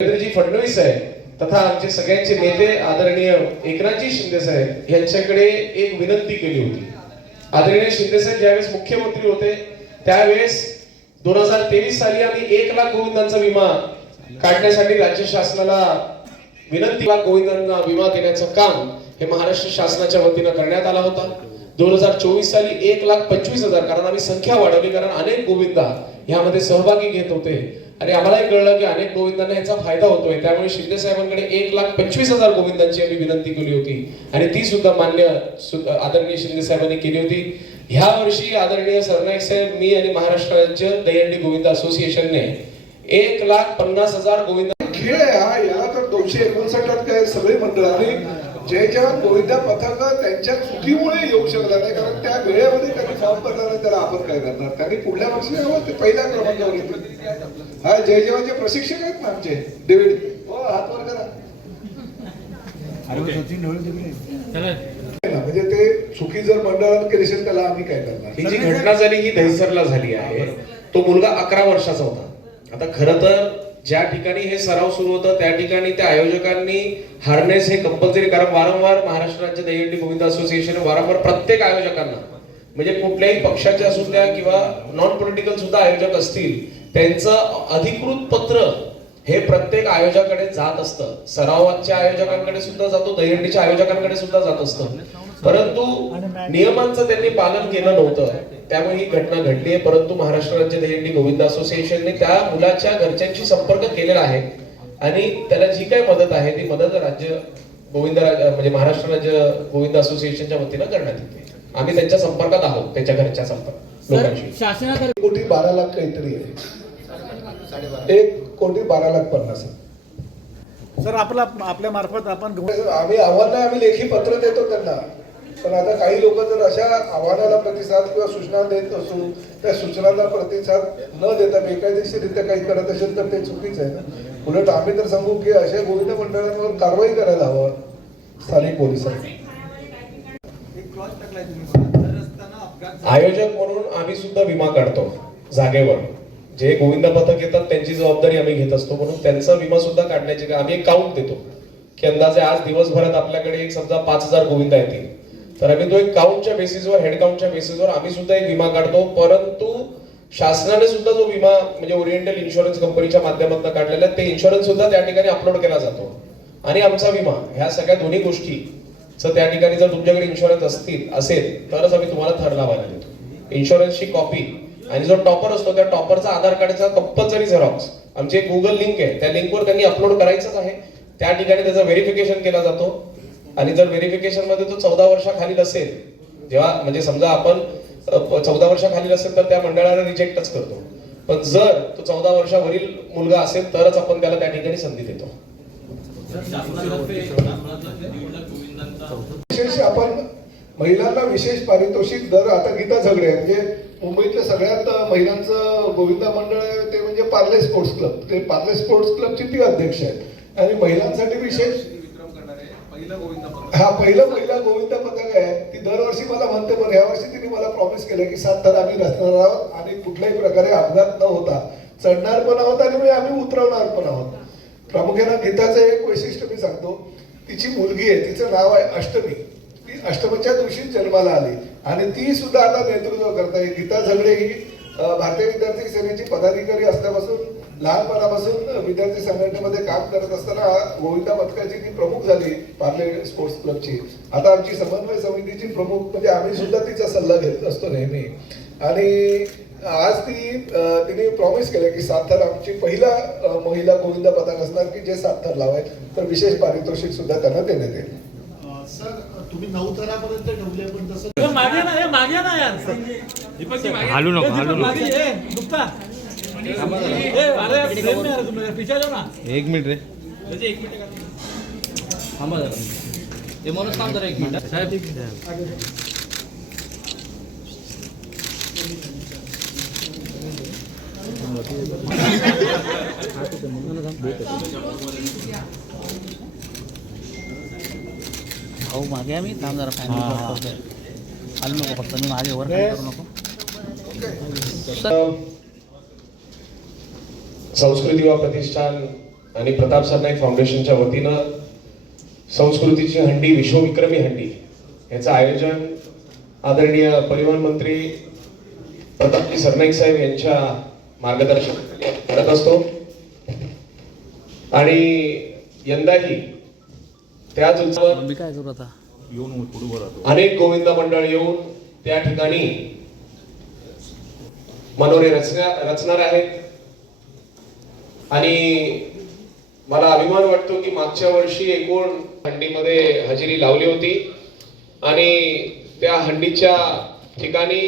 देवेंद्रजी फडणवीस आहे तथा आमचे सगळ्यांचे नेते आदरणीय एकनाथजी शिंदे साहेब यांच्याकडे एक विनंती केली होती. आदरणीय शिंदे साहेब ज्यावेळेस मुख्यमंत्री होते त्यावेळेस 2023 साली आम्ही 1 लाख गोविंदांचा विमा काढण्यासाठी राज्य शासनाला विनंती गोविंदांना विमा देण्याचं काम हे महाराष्ट्र शासनाच्या वतीनं करण्यात आला होता. 2024 साली 1,25,000 कारण आम्ही संख्या वाढवली, कारण अनेक गोविंदा यामध्ये सहभागी घेत होते आणि आम्हालाही कळलं की अनेक गोविंदांना याचा फायदा होतोय. त्यामुळे शिंदे साहेबांकडे 1,25,000 गोविंदांची आम्ही विनंती केली होती आणि ती सुद्धा मान्य आदरणीय शिंदे साहेबांनी केली होती. ह्या वर्षी आदरणीय सरनाईक साहेब, मी आणि महाराष्ट्र राज्य दहीहंडी गोविंद असोसिएशनने 1,50,000 गोविंद खेळ आहे याला तर 259 काय सगळे मंडळ आणि जे जवान गोविंदा पथक त्यांच्या चुकीमुळे येऊ शकला नाही, कारण त्या वेळेमध्ये त्यांनी फॉर्म भरला नाही. त्याला आपण काय करणार? त्यांनी पुढल्या वर्षी यावं, ते पहिल्या क्रमांकावर येतील. हा जय जवानचे प्रशिक्षक आहेत ना आमचे डेव्हिड, हो हात वर करा. म्हणजे ते चुकी जर मंडळात केली असेल त्याला आम्ही काय करणार? ही जी घटना झाली ही दहिसरला झाली आहे. तो मुलगा 11 वर्षाचा होता. आता खरं तर ज्या ठिकाणी हे सराव सुरू होतं त्या ठिकाणी त्या आयोजकांनी हार्नेस हे कंपल्सरी, कारण वारंवार महाराष्ट्र राज्य दहीहंडी गोविंद असोसिएशन वारंवार प्रत्येक आयोजकांना, म्हणजे कुठल्याही पक्षाचे असू द्या किंवा नॉन पॉलिटिकल सुद्धा आयोजक असतील, त्यांचं अधिकृत पत्र हे प्रत्येक आयोजकाकडे जात असतं. सरावाच्या आयोजकांकडे सुद्धा जातो, दहीहंडीच्या आयोजकांकडे सुद्धा जात असतं. परंतु नियमांचं त्यांनी पालन केलं नव्हतं, त्यामुळे ही घटना घडली आहे. परंतु महाराष्ट्र राज्य दहीहंडी गोविंद असोसिएशनने त्या मुलाच्या घरच्यांशी संपर्क केलेला आहे आणि त्याला जी काही मदत आहे ती मदत राज्य गोविंद म्हणजे महाराष्ट्र राज्य गोविंद असोसिएशनच्या वतीनं करण्यात येते. आम्ही त्यांच्या संपर्कात आहोत, त्याच्या घरच्या संपर्क लोकांशी. शासनाकडे 1,12,00,000 काहीतरी आहे, 1,12,50,000. सर आपल्या मार्फत आपण आम्ही आम्ही लेखी पत्र देतो त्यांना, पण आता काही लोक जर अशा आव्हानाला प्रतिसाद किंवा सूचना देत असू, त्या सूचनांना प्रतिसाद न देता बेकायदेशीररित्या काही करत असेल तर ते चुकीच आहे ना. उलट आम्ही तर सांगू की अशा गोविंद मंडळांवर कारवाई करायला हवं स्थानिक पोलिसांनी. आयोजक म्हणून आम्ही सुद्धा विमा काढतो जागेवर. जे गोविंद पथक येतात त्यांची जबाबदारी आम्ही घेत असतो, म्हणून त्यांचा विमा सुद्धा काढण्याची आम्ही एक काउंट देतो की अंदाजे आज दिवसभरात आपल्याकडे एक समजा 5,000 गोविंदा येतील, तर आम्ही तो एक काउंटच्या बेसिसवर, हेड काउंटच्या बेसिसवर आम्ही सुद्धा एक विमा काढतो. परंतु शासनाने सुद्धा जो विमा म्हणजे ओरिएंटल इन्शुरन्स कंपनीच्या माध्यमातून काढलेला ते इन्शुरन्स सुद्धा त्या ठिकाणी अपलोड केला जातो आणि आमचा विमा, ह्या सगळ्या दोन्ही गोष्टीचं त्या ठिकाणी जर तुमच्याकडे इन्शुरन्स असेल तरच आम्ही तुम्हाला थर लावायला देतो. इन्शुरन्सची कॉपी आणि जो टॉपर असतो त्या टॉपरचा आधार कार्डचा कंपल्सरी झेरॉक्स, आमची एक गुगल लिंक आहे, त्या लिंकवर त्यांनी अपलोड करायचंच आहे. त्या ठिकाणी त्याचं व्हेरिफिकेशन केला जातो आणि जर व्हेरिफिकेशन मध्ये तो 14 वर्षाखालील असेल, जेव्हा म्हणजे समजा आपण 14 वर्षाखालील असेल तर त्या मंडळाला रिजेक्टच करतो, पण जर तो 14 वर्षावरील मुलगा असेल तरच आपण त्याला त्या ठिकाणी संधी देतो. विशेष आपण महिलांना विशेष पारितोषिक दर, आता गीता झगडे म्हणजे मुंबईतलं सगळ्यात महिलांचं गोविंदा मंडळ आहे ते म्हणजे पार्ले स्पोर्ट्स क्लब. ते पार्ले स्पोर्ट्स क्लबची ती अध्यक्ष आहे आणि महिलांसाठी विशेष पहिलं महिला गोविंदा पथक आहे. ती दरवर्षी मला म्हणते, पण यावर्षी तिने मला प्रॉमिस केलं की 7 थर आम्ही रचणार आहोत आणि कुठल्याही प्रकारे अपघात न होता चढणार पण आहोत आणि आम्ही उतरवणार पण आहोत. प्रामुख्याने गीताचं एक वैशिष्ट्य मी सांगतो, तिची मुलगी आहे, तिचं नाव आहे अष्टमी. ती अष्टमीच्या दिवशी जन्माला आली आणि ती सुद्धा आता नेतृत्व करते. गीता झगडे ही भारतीय विद्यार्थी सेनेची पदाधिकारी असल्यापासून लहानपणापासून विद्यार्थी संघटनेमध्ये काम करत असताना गोविंदा पथकाची ती प्रमुख झाली पार्ले स्पोर्ट्स क्लबची. आता आमची समन्वय समितीची प्रमुख, म्हणजे आम्ही सुद्धा तिचा सल्ला घेत असतो नेहमी. आणि आज तिने प्रॉमिस केलं की 7 थर आमची पहिला महिला गोविंदा पथक असणार की जे 7 थर लावाय, तर विशेष पारितोषिक सुद्धा त्यांना देण्यात येईल. सर तुम्ही 9 थरापर्यंत ठेवले, पण तसं मागे ना यार हालू नको एक मिनिट रे, ते म्हणून थांब जरा 1 मिनिट साहेब. भाऊ मागे आम्ही थांब जरा फायनल करतोय. आलो नको फक्त मी मागे वर करू नको. संस्कृती व प्रतिष्ठान आणि प्रताप सरनाईक फाउंडेशनच्या वतीनं संस्कृतीची हंडी, विश्वविक्रमी हंडी याचं आयोजन आदरणीय परिवहन मंत्री प्रतापजी सरनाईक साहेब यांच्या मार्गदर्शनाखाली करत असतो. आणि यंदाही त्याच उत्सवात मी काय करू आता अनेक गोविंद मंडळ येऊन त्या ठिकाणी मनोरे रचणार आहेत. आणि मला अभिमान वाटतो की मागच्या वर्षी एकूण हंडीमध्ये हजेरी लावली होती आणि त्या हंडीच्या ठिकाणी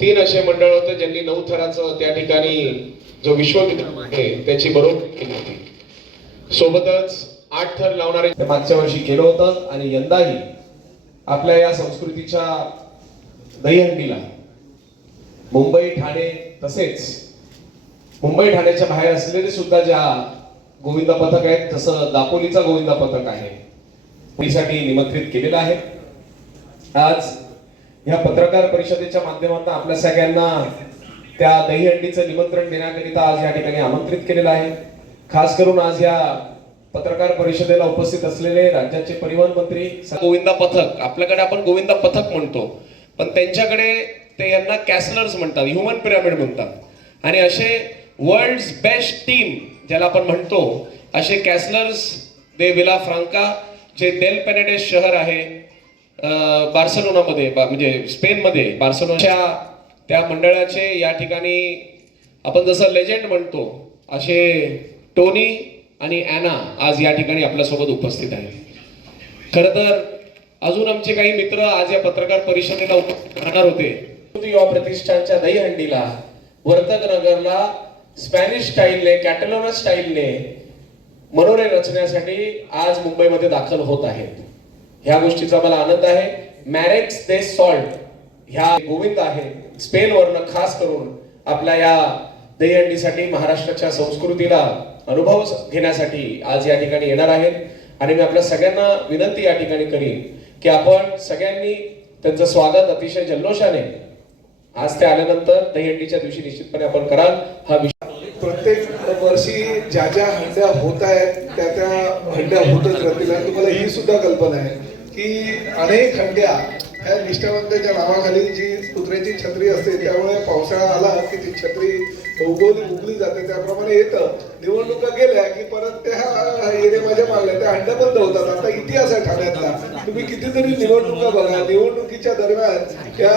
3 असे मंडळ होते ज्यांनी 9 थराचं त्या ठिकाणी जो विश्वविक्रम आहे त्याची बरोबर केली होती. सोबतच 8 थर लावणारे ते मागच्या वर्षी केलं होतं. आणि यंदाही आपल्या या संस्कृतीच्या दहीहंडीला मुंबई, ठाणे तसेच मुंबई ठाण्याच्या बाहेर असलेले सुद्धा ज्या गोविंद पथक आहेत, जसं दापोलीचा गोविंद पथक आहे, पुढीसाठी निमंत्रित केलेलं आहे. आज या पत्रकार परिषदेच्या माध्यमातून आपल्या सगळ्यांना त्या दहीहंडीचं निमंत्रण देण्याकरिता आज या ठिकाणी आमंत्रित केलेलं आहे. खास करून आज या पत्रकार परिषदेला उपस्थित असलेले राज्याचे परिवहन मंत्री गोविंदा पथक, आपल्याकडे आपण गोविंदा पथक म्हणतो पण त्यांच्याकडे ते यांना कॅसलर्स म्हणतात, ह्युमन पिरामिड म्हणतात. आणि असे वर्ल्ड्स बेस्ट टीम ज्याला आपण म्हणतो असे कॅसलर्स दे विला फ्रांका जे देल पेनेडेस शहर आहे बार्सिलोनामध्ये, म्हणजे स्पेनमध्ये बार्सिलोनाच्या त्या मंडळाचे या ठिकाणी आपण जसं लेजेंड म्हणतो असे टोनी आणि ॲना आज या ठिकाणी आपल्यासोबत उपस्थित आहे. खरं तर अजून आमचे काही मित्र आज या पत्रकार परिषदेला उपस्थित राहणार होते. युवा प्रतिष्ठानच्या दहीहंडीला वर्तक नगरला स्पॅनिश स्टाईलने, कॅटलोना स्टाईलने मनोरे रचण्यासाठी आज मुंबईमध्ये दाखल होत आहेत. ह्या गोष्टीचा मला आनंद आहे. मॅरेक्स दे सॉल्ट ह्या गोविंद आहे स्पेनवरनं खास करून आपल्या या दहीहंडीसाठी महाराष्ट्राच्या संस्कृतीला अनुभव घेण्यासाठी आज या ठिकाणी येणार आहेत. आणि मी आपल्या सगळ्यांना विनंती या ठिकाणी करीन की आपण सगळ्यांनी त्यांचं स्वागत अतिशय जल्लोषाने आज ते आल्यानंतर दहीहंडीच्या दिवशी निश्चितपणे आपण कराल. हा प्रत्येक वर्षी ज्या ज्या हंड्या होत आहेत त्या हंड्या होतच राहतील. आणि तुम्हाला ही सुद्धा कल्पना आहे की अनेक हंड्या ह्या निष्ठावंताच्या नावाखाली जी कुत्र्याची छत्री असते त्यामुळे पावसाळा आला की ती छत्री उगवली जाते. त्याप्रमाणे येतं, निवडणुका गेल्या की परत त्या येणे माझ्या मागल्या त्या हंड्या बंद होतात. आता इतिहास आहे ठाण्यातला, तुम्ही कितीतरी निवडणुका बघा, निवडणुकीच्या दरम्यान त्या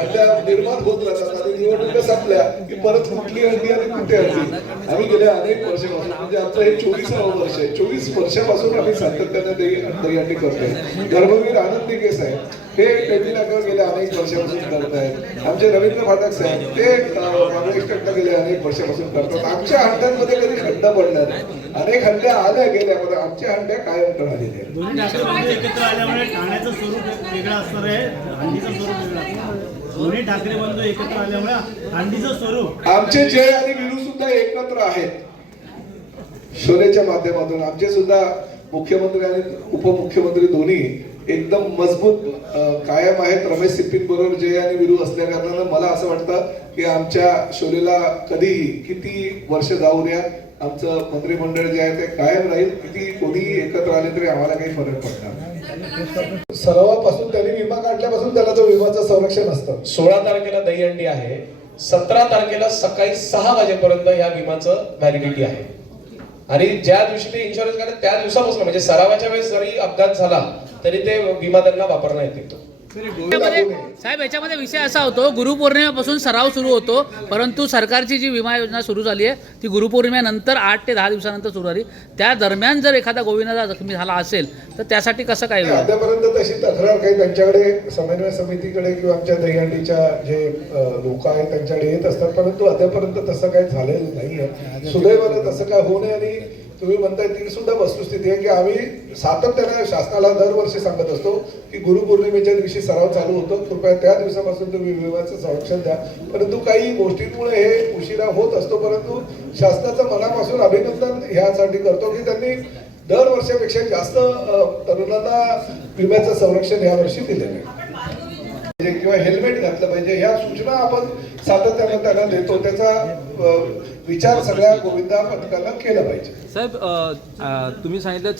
हंड्या निर्माण होत राहतात आणि निवडणुका संपल्या की परत कुठली हंडी आणि कुठे हंडी. आम्ही गेल्या अनेक वर्षापासून, म्हणजे आपलं हे 24वे वर्ष आहे, 24 वर्षापासून आम्ही सातत्याने दहीहंडी करतोय. धर्मवीर आनंद दिघे साहेब हे टेबीनगर गेल्या अनेक वर्षापासून करत आहेत. आमचे रवींद्र फाटक साहेब ते महाराष्ट्रात गेल्या अनेक वर्षापासून करतात. आमच्या हंड्यांमध्ये कधी खड्डा पडला नाही. अनेक हंड्या आल्या गेल्या पण आमच्या हंड्या कायम राहिलेल्या आहेत. दोन्ही ठाकरे बंधू एकत्र आल्यामुळे ठाण्याचं स्वरूप वेगळं असणार आहे, हंडीचं स्वरूप वेगळं. दोन्ही ठाकरे बंधू एकत्र आल्यामुळे हंडीचं स्वरूप. आमचे जय आणि वीरू सुद्धा एकत्र आहेत शोलेच्या माध्यमातून. आमचे सुद्धा मुख्यमंत्री आणि उपमुख्यमंत्री दोन्ही एकदम मजबूत कायम आहेत. रमेश सिप्पीन बरोबर जय आणि वीरू असल्या कारणानं मला असं वाटतं की आमच्या शोलेला कधीही किती वर्ष जाऊ द्या आमचं मंत्रिमंडळ जे आहे ते कायम राहील. किती कोणीही एकत्र आले तरी आम्हाला काही फरक पडणार. सरावापासून त्यांनी विमा काढल्यापासून त्याला तो विमाचं संरक्षण असतं. 16 तारखेला दहीहंडी आहे, 17 तारखेला सकाळी 6 वाजेपर्यंत या विमाचं व्हॅलिडिटी आहे. आणि ज्या दिवशी ते इन्शुरन्स काढतात त्या दिवसापासून, म्हणजे सरावाच्या वेळेस जरी अपघात झाला तरी ते विमा त्यांना वापरता येतो. साहेब याच्यामध्ये विषय असा होतो, गुरुपौर्णिमेपासून सराव सुरू होतो, परंतु सरकारची जी विमा योजना सुरू झाली आहे ती गुरुपौर्णिमेनंतर 8 ते 10 दिवसानंतर सुरू झाली. त्या दरम्यान जर एखादा गोविंदा जखमी झाला असेल तर त्यासाठी कसं काय होईल? आतापर्यंत तशी तक्रार काही त्यांच्याकडे समन्वय समितीकडे किंवा आमच्या दहीहंडीच्या जे लोक आहेत त्यांच्याकडे येत असतात, परंतु आतापर्यंत तसं काही झालेलं नाहीये. सुदैवानं तसं काय होऊ नये. आणि तुम्ही म्हणताय ती सुद्धा वस्तुस्थिती आहे की आम्ही सातत्याने शासनाला दरवर्षी सांगत असतो की गुरुपौर्णिमेच्या दिवशी सराव चालू होतो, कृपया त्या दिवसापासून तुम्ही विम्याचं संरक्षण द्या. परंतु काही गोष्टींमुळे हे उशिरा होत असतो, परंतु शासनाचं मनापासून अभिनंदन ह्यासाठी करतो की त्यांनी दरवर्षापेक्षा जास्त तरुणांना विम्याचं संरक्षण यावर्षी दिलेलं आहे. किंवा हेल्मेट घातलं पाहिजे ह्या सूचना आपण सातत्याने त्यांना देतो. त्याचा विचार सगळ्या गोविंदा पथकाला केला पाहिजे. साहेब तुम्ही सांगितलं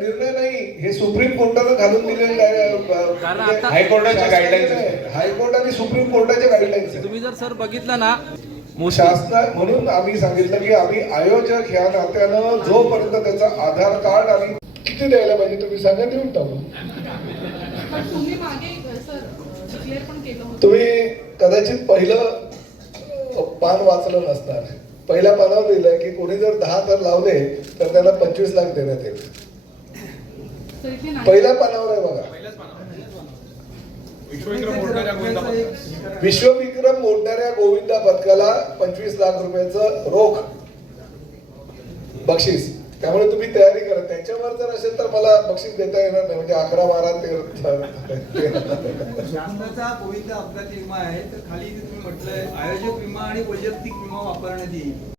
निर्णय नाही, हे सुप्रीम कोर्टानं घालून दिलेलं कारण आता हायकोर्टाच्या गाईडलाईन्स हायकोर्ट आणि सुप्रीम कोर्टाच्या गाईडलाईन्स तुम्ही जर सर बघितलं ना शासना म्हणून आम्ही सांगितलं की आम्ही आयोजक ह्या नात्यानं जोपर्यंत त्याचा आधार कार्ड आणि किती द्यायला पाहिजे तुम्ही सांगा, देऊन टाकू. पण तुम्ही मागे सर डिक्लेअर पण केलं होतं. तुम्ही कदाचित पहिलं पान वाचलं नसणार. पहिल्या पानावर लिहिलंय की कोणी जर 10 थर लावले तर त्याला 25 लाख देण्यात येईल. तर इथे नाही. पहिल्या पानावर आहे बघा. विश्वविक्रम मोडणाऱ्या गोविंदा पथकाला 25 लाख रुपयाचं रोख बक्षीस. त्यामुळे तुम्ही तयारी करा. त्याच्यावर जर असेल तर मला बक्षीस देता येणार नाही. म्हणजे 11, 12, 13 शासनाचा गोविंदा अपघाती विमा आहे, तर खाली इथे तुम्ही म्हटलंय आयोजक विमा आणि वैयक्तिक विमा वापरण्यात येईल.